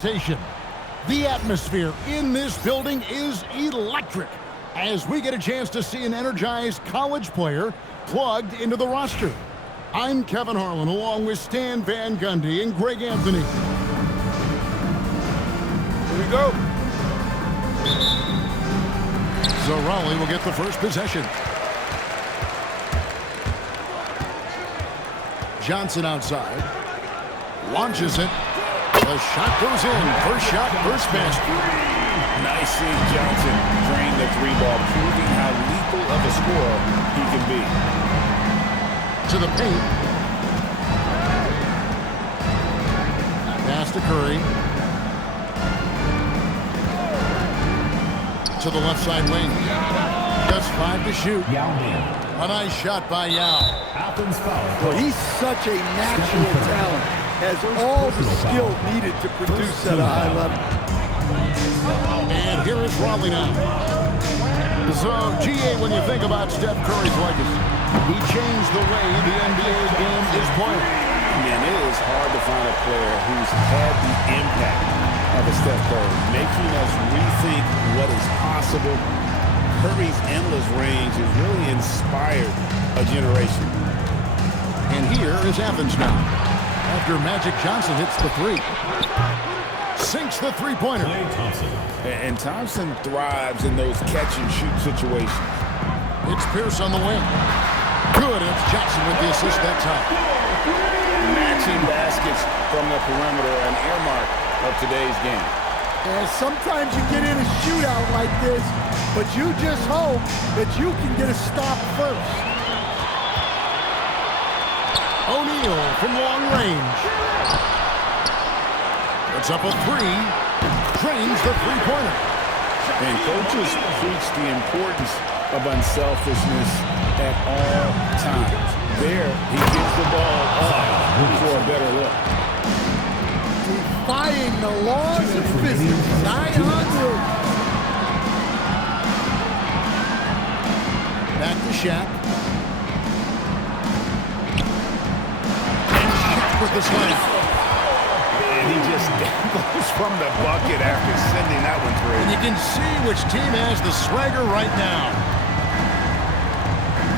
The atmosphere in this building is electric as we get a chance to see an energized college player plugged into the roster. I'm Kevin Harlan along with Stan Van Gundy and Greg Anthony. Here we go. So Raleigh will get the first possession. Johnson outside. Launches it. The shot goes in. First shot, first basket. Nice seeing Johnson drain the three ball, proving how lethal of a scorer he can be. To the paint. Pass to Curry. To the left side wing. Just 5 to shoot. A nice shot by Yao. Well, he's such a natural talent. Has all the skill needed to produce at a high level. And here is Raleigh now. So, GA, when you think about Steph Curry's legacy, he changed the way the NBA game is played. Man, it is hard to find a player who's had the impact of a Steph Curry, making us rethink what is possible. Curry's endless range has really inspired a generation. And here is Athens now. After Magic Johnson hits the three. Sinks the three-pointer. And Thompson thrives in those catch-and-shoot situations. It's Pierce on the wing. Good, it's Johnson with the assist that time. Matching baskets from the perimeter, an earmark of today's game. And sometimes you get in a shootout like this, but you just hope that you can get a stop first. O'Neal from long range. Puts up a three. Drains the three-pointer. And coaches preach the importance of unselfishness at all times. There, he gives the ball up for a better look. Defying the laws of physics. Zion. Back to Shaq. With the slam. And he just goes from the bucket after sending that one through. And you can see which team has the swagger right now.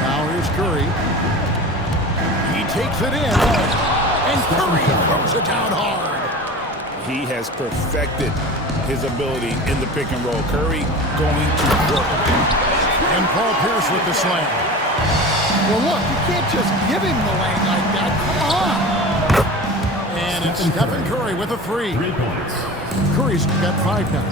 Now here's Curry. He takes it in. And Curry throws it down hard. He has perfected his ability in the pick and roll. Curry going to work. And Paul Pierce with the slam. Well, look, you can't just give him the lane like that. Come on. And it's Stephen Curry with a three. Curry's got 5 now.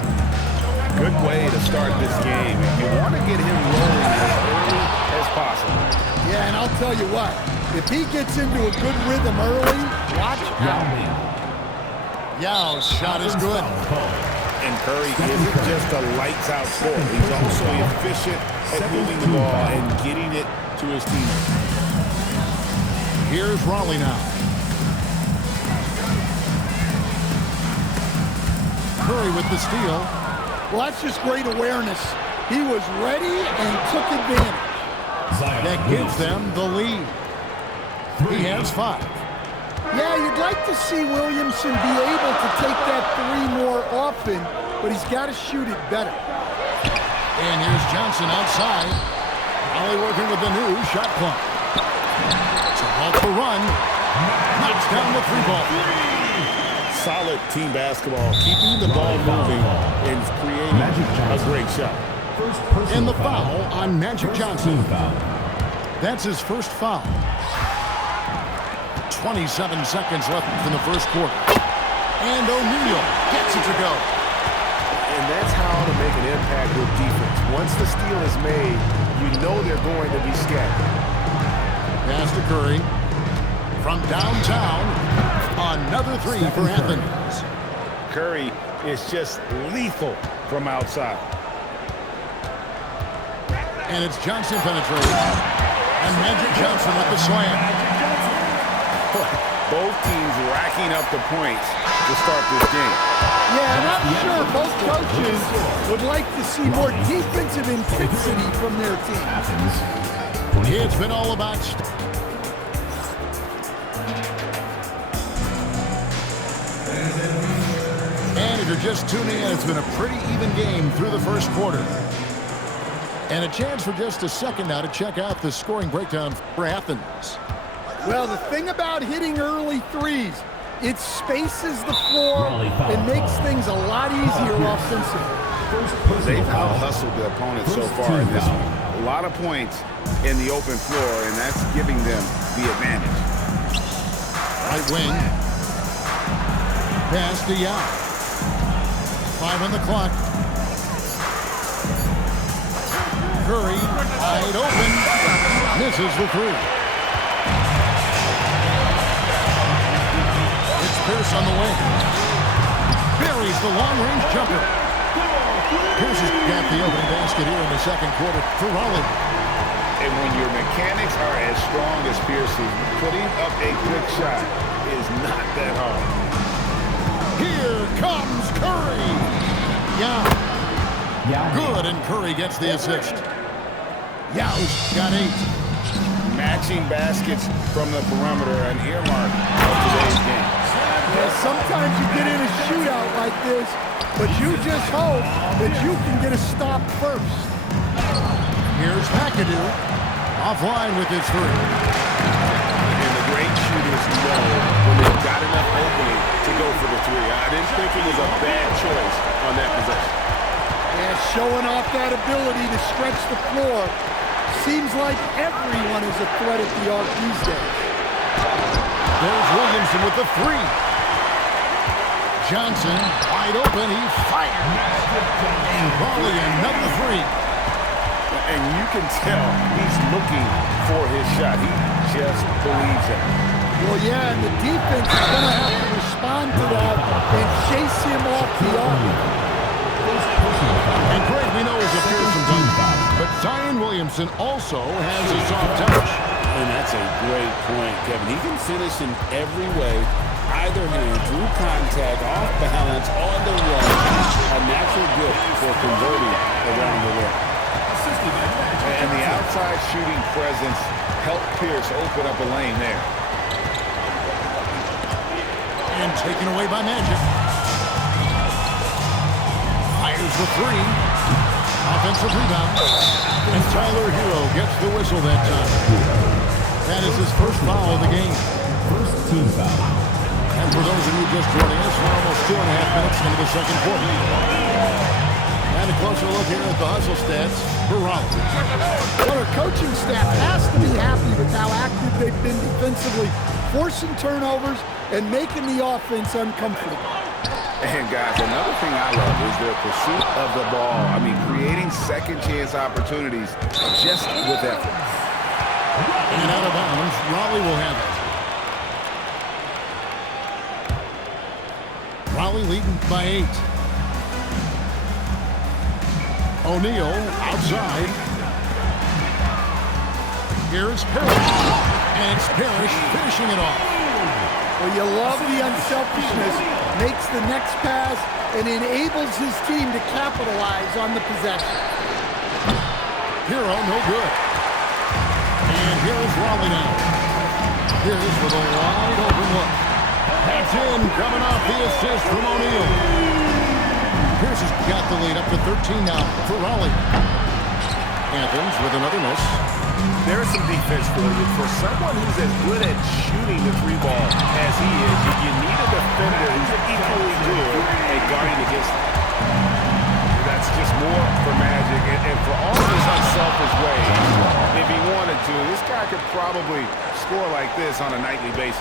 Good way to start this game. You want to get him rolling as early as possible. Yeah, and I'll tell you what. If he gets into a good rhythm early, watch out. Yao's shot is good. And Curry isn't just a lights-out scorer. He's also efficient at moving the ball and getting it to his teammates. Here's Raleigh now. Curry with the steal. Well, that's just great awareness. He was ready and took advantage. That gives them the lead. He has 5. Yeah, you'd like to see Williamson be able to take that three more often, but he's got to shoot it better. And here's Johnson outside. Raleigh working with the new shot clock. It's a halt to run. Knocks down the three ball. Solid team basketball, keeping the ball moving and creating a great shot. And the foul on Magic Johnson. That's his first foul. 27 seconds left in the first quarter. And O'Neal gets it to go. And that's how to make an impact with defense. Once the steal is made, you know they're going to be scattered. Pass to Curry. From downtown, another three for Athens. Curry is just lethal from outside. And it's Johnson penetrating. And Magic Johnson with the slam. Both teams racking up the points to start this game. Yeah, and I'm sure both coaches would like to see more defensive intensity from their teams. It's been all about... if you're just tuning in, it's been a pretty even game through the first quarter. And a chance for just a second now to check out the scoring breakdown for Athens. Well, the thing about hitting early threes, it spaces the floor and makes things a lot easier offensively. They've out-hustled the opponent so far in this one. A lot of points in the open floor, and that's giving them the advantage. Right wing. Pass to Young. 5 on the clock. Curry, wide open. Misses the three. It's Pierce on the wing. Buries the long-range jumper. Pierce has got the opening basket here in the second quarter for Raleigh. And when your mechanics are as strong as Pierce's, putting up a quick shot is not that hard. Here comes Curry. Yeah. Good, and Curry gets the assist. Yow's got 8. Matching baskets from the perimeter, an earmark of today's game. Yeah, sometimes you get in a shootout like this, but you just hope that you can get a stop first. Here's McAdoo. Offline with his three. And the great shooters know when they've got enough opening to go for the three. I didn't think it was a bad choice on that possession. Yeah, showing off that ability to stretch the floor. Seems like everyone is a threat at the arc these days. There's Williamson with the three. Johnson wide open. He fires. And Raleigh another three. And you can tell he's looking for his shot. He just believes it. Well, yeah, and the defense is going to have to respond to that and chase him off the arc. And Greg, we know is a fearsome dunker, but Zion Williamson also has a soft touch. And that's a great point, Kevin. He can finish in every way, either hand, through contact, off balance, on the run. A natural gift for converting around the rim. And the outside shooting presence helped Pierce open up a lane there. And taken away by Magic. Fires the three. Offensive rebound. And Tyler Hero gets the whistle that time. That is his first foul of the game. First team foul. And for those of you just joining us, we're almost 2.5 minutes into the second quarter. And a closer look here at the hustle stats for Raleigh. Well, our coaching staff has to be happy with how active they've been defensively, forcing turnovers and making the offense uncomfortable. And guys, another thing I love is their pursuit of the ball. I mean, creating second chance opportunities just with effort. And out of bounds, Raleigh will have it. Raleigh leading by 8. O'Neal outside. Here's Parrish. And it's Parrish finishing it off. Well, you love the unselfishness. Makes the next pass and enables his team to capitalize on the possession. Hero, no good. And here's Raleigh now. Here's with a wide open look. That's in, coming off the assist from O'Neal. Pierce has got the lead up to 13 now for Raleigh. Athens with another miss. There's some defense for you. For someone who's as good at shooting the three ball as he is, you need a defender who's equally good at guarding against him. That's just more for Magic. And for all of his unselfish ways, if he wanted to, this guy could probably score like this on a nightly basis.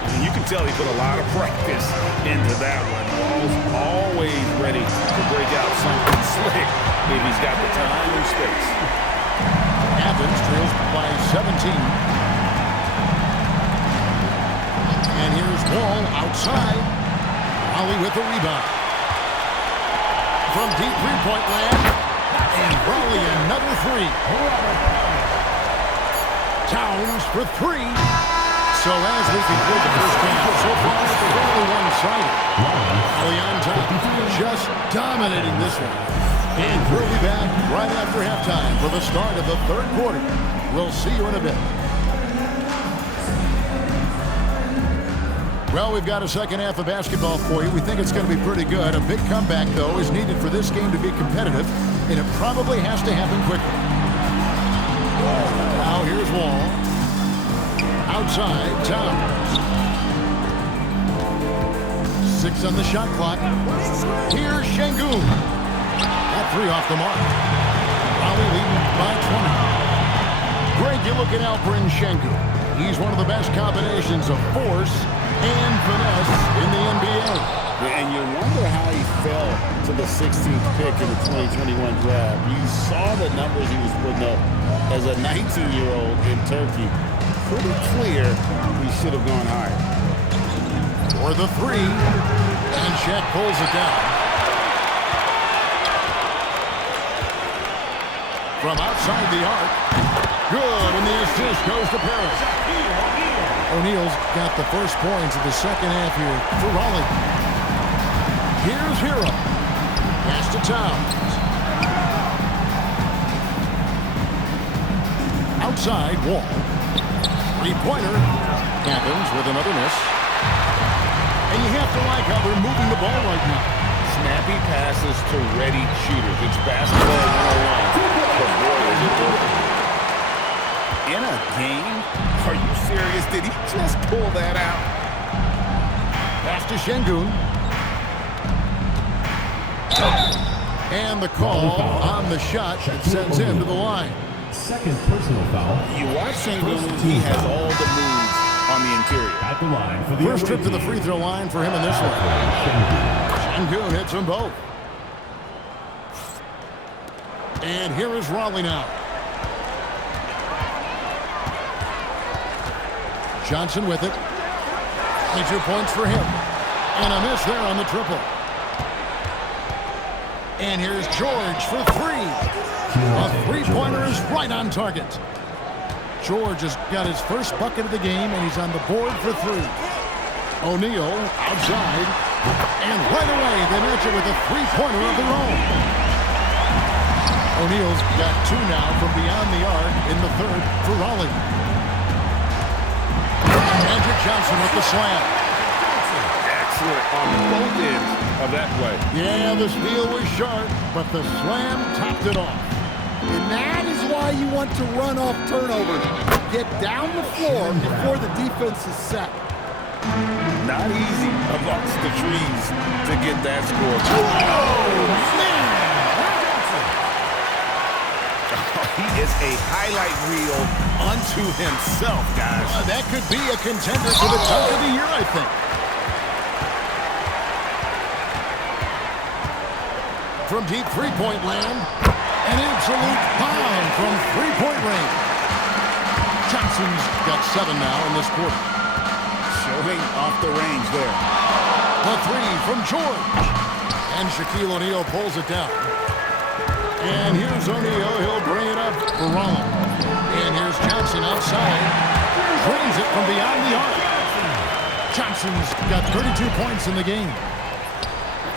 And you can tell he put a lot of practice into that one. Ball's always ready to break out something slick if he's got the time and space. Athens trails by 17. And here's Wall outside. Raleigh with the rebound. From deep three-point land. And Raleigh another three. Towns for three. So as we conclude the first half, so far it's fairly one-sided. Raleigh on top, just dominating this one. And we'll be back right after halftime for the start of the third quarter. We'll see you in a bit. Well, we've got a second half of basketball for you. We think it's going to be pretty good. A big comeback, though, is needed for this game to be competitive, and it probably has to happen quickly. Now here's Wall. Outside, Towns. 6 on the shot clock. Here's Şengün. That 3 off the mark. Raleigh leading by 20. Greg, you look at Alperen Şengün. He's one of the best combinations of force and finesse in the NBA. And you wonder how he fell to the 16th pick in the 2021 draft. You saw the numbers he was putting up as a 19-year-old in Turkey. Pretty clear he should have gone higher. For the 3, and Shaq pulls it down. From outside the arc, good, and the assist goes to Paris. O'Neal's got the first points of the second half here for Raleigh. Here's Hero. Pass to Towns. Outside, Wall. 3-pointer. Happens with another miss. And you have to like how they're moving the ball right now. Snappy passes to ready shooters. It's basketball 101. In a game? Are you serious? Did he just pull that out? Pass to Şengün. And the call on the shot that sends him to the line. Second personal foul. You watch Şengün, he has all the moves on the interior. At the line for the First trip to the free throw line for him in this one. Şengün hits them both. And here is Raleigh now. Johnson with it. 22 points for him. And a miss there on the triple. And here's George for 3. A 3-pointer is right on target. George has got his first bucket of the game, and he's on the board for 3. O'Neal outside. And right away, they match it with a 3-pointer of their own. O'Neal's got 2 now from beyond the arc in the third for Raleigh. Andrew Johnson with the slam. Excellent on both ends of that play. Yeah, the steal was sharp, but the slam topped it off. And that is why you want to run off turnovers. Get down the floor before the defense is set. Not easy amongst the trees to get that score. Oh, man! He is a highlight reel unto himself, guys. That could be a contender for the dunk of the year, I think. From deep three-point land, an absolute bomb from three-point range. Johnson's got 7 now in this quarter. Showing off the range there. The 3 from George. And Shaquille O'Neal pulls it down. And here's O'Neal. He'll bring it up for Rollins. And here's Johnson outside. Drains it from beyond the arc. Johnson's got 32 points in the game.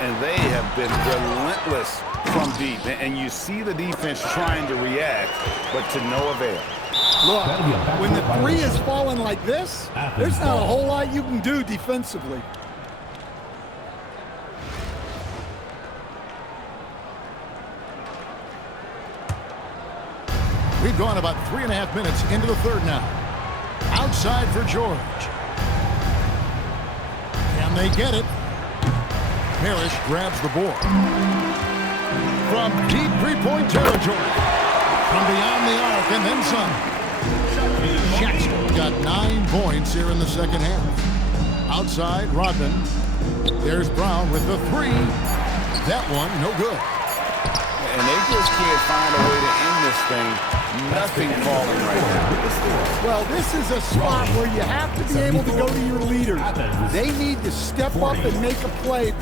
And they have been relentless from deep. And you see the defense trying to react, but to no avail. Look, when the 3 is falling like this, there's not a whole lot you can do defensively. We've gone about 3.5 minutes into the third now. Outside for George. Can they get it? Parrish grabs the board. From deep three-point territory. From beyond the arc and then some. Shaq got 9 points here in the second half. Outside, Rodman. There's Brown with the 3. That one, no good. And they just can't find a way to end this thing. Nothing falling right now. Well, this is a spot where you have to be able to go to your leaders. They need to step up and make a play.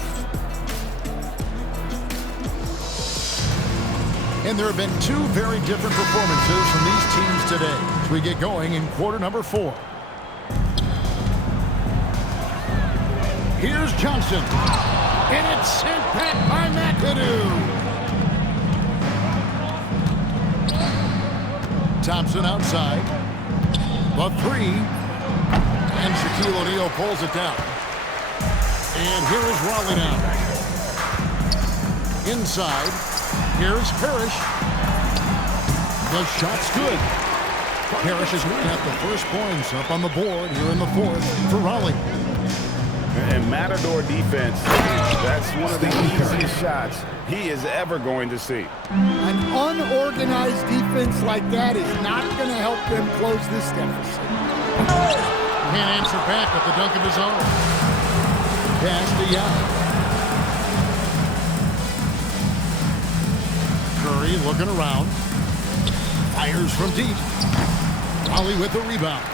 And there have been 2 very different performances from these teams today as we get going in quarter number 4. Here's Johnson. And it's sent back by McAdoo. Thompson outside. The 3. And Shaquille O'Neal pulls it down. And here is Raleigh now. Inside. Here's Parrish. The shot's good. Parrish is looking at the first points up on the board here in the fourth for Raleigh. And Matador defense, that's one of the easiest shots he is ever going to see. An unorganized defense like that is not going to help them close this deficit. Can't answer back with the dunk of his own. Pass to Young. Curry looking around. Fires from deep. Raleigh with the rebound.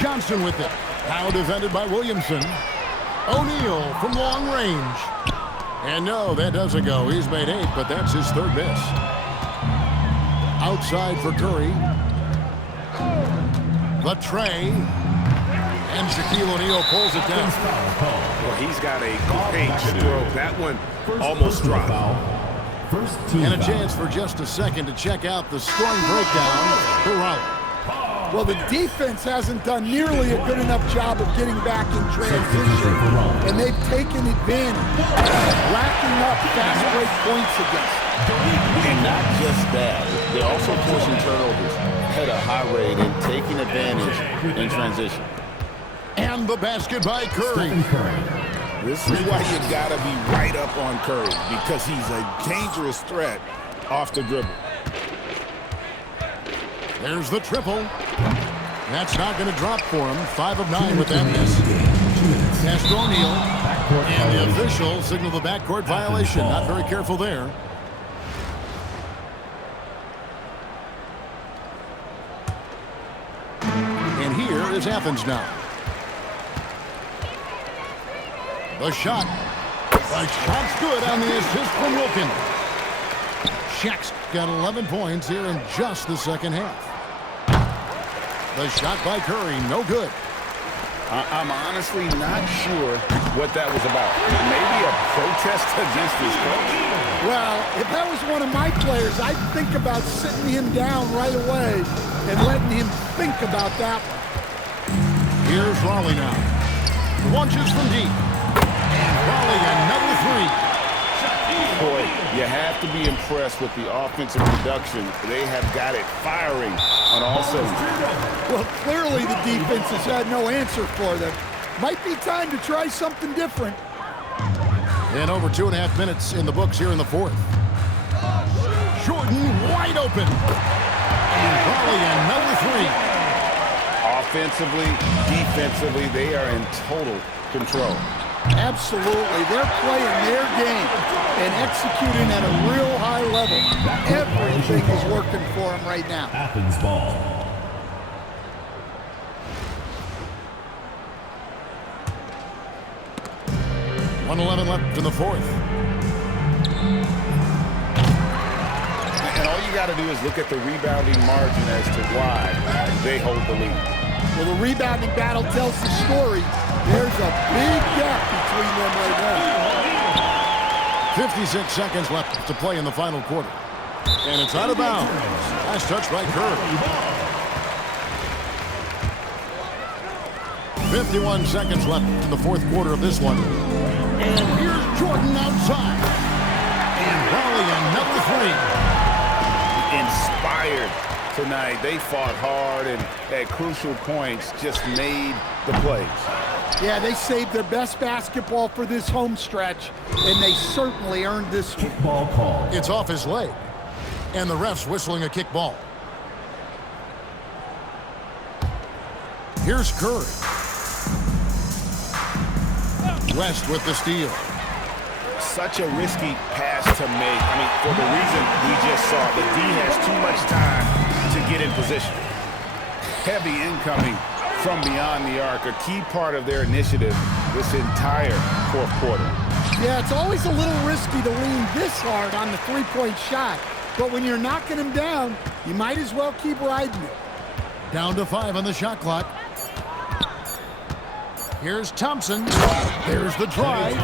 Johnson with it. Now defended by Williamson. O'Neal from long range. And no, that doesn't go. He's made 8, but that's his third miss. Outside for Curry. The tray. And Shaquille O'Neal pulls it down. Well, he's got a great stroke. That one almost dropped. And a chance for just a second to check out the scoring breakdown for Raleigh. Well, the defense hasn't done nearly a good enough job of getting back in transition, and they've taken advantage, racking up fast break points against them. And not just that, they're also forcing turnovers at a high rate and taking advantage in transition. And the basket by Curry. This is why you gotta be right up on Curry, because he's a dangerous threat off the dribble. There's the triple. That's not going to drop for him. 5 of 9 with that miss. Pass to O'Neal. And the official signaled the backcourt violation. Not very careful there. And here is Athens now. The shot. The shot's good on the assist from Wilkin. Shaq's got 11 points here in just the second half. The shot by Curry, no good. I'm honestly not sure what that was about. Maybe a protest against his coach? Well, if that was one of my players, I'd think about sitting him down right away and letting him think about that one. Here's Raleigh now. Launches from deep. And Raleigh another 3. Boy, you have to be impressed with the offensive production. They have got it firing on all cylinders. Well, clearly the defense has had no answer for them. Might be time to try something different. And over 2.5 minutes in the books here in the fourth. Jordan wide open. And Raleigh another 3. Offensively, defensively, they are in total control. Absolutely. They're playing their game and executing at a real high level. Everything is working for them right now. Athens ball. .111 left in the fourth. And all you got to do is look at the rebounding margin as to why they hold the lead. Well, the rebounding battle tells the story. There's a big gap between them right now. 56 seconds left to play in the final quarter. And it's out of bounds. Last touch by Curry. 51 seconds left in the fourth quarter of this one. And here's Jordan outside. And Raleigh another 3. Inspired tonight. They fought hard and at crucial points just made the plays. Yeah, they saved their best basketball for this home stretch, and they certainly earned this one. Kickball call. It's off his leg. And the ref's whistling a kick ball. Here's Curry. West with the steal. Such a risky pass to make. I mean, for the reason we just saw, the D has too much time to get in position. Heavy incoming from beyond the arc, a key part of their initiative this entire fourth quarter. Yeah, it's always a little risky to lean this hard on the three-point shot, but when you're knocking him down, you might as well keep riding it. Down to 5 on the shot clock. Here's Thompson. There's the drive.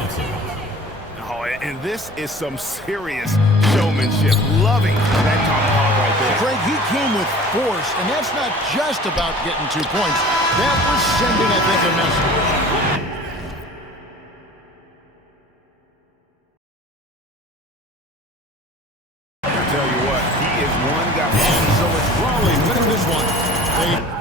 Oh, and this is some serious showmanship. Loving that tomahawk right there. Greg, he came with force, and that's not just about getting 2 points. That was sending, I think, a message. one got So it's Raleigh winning this one. They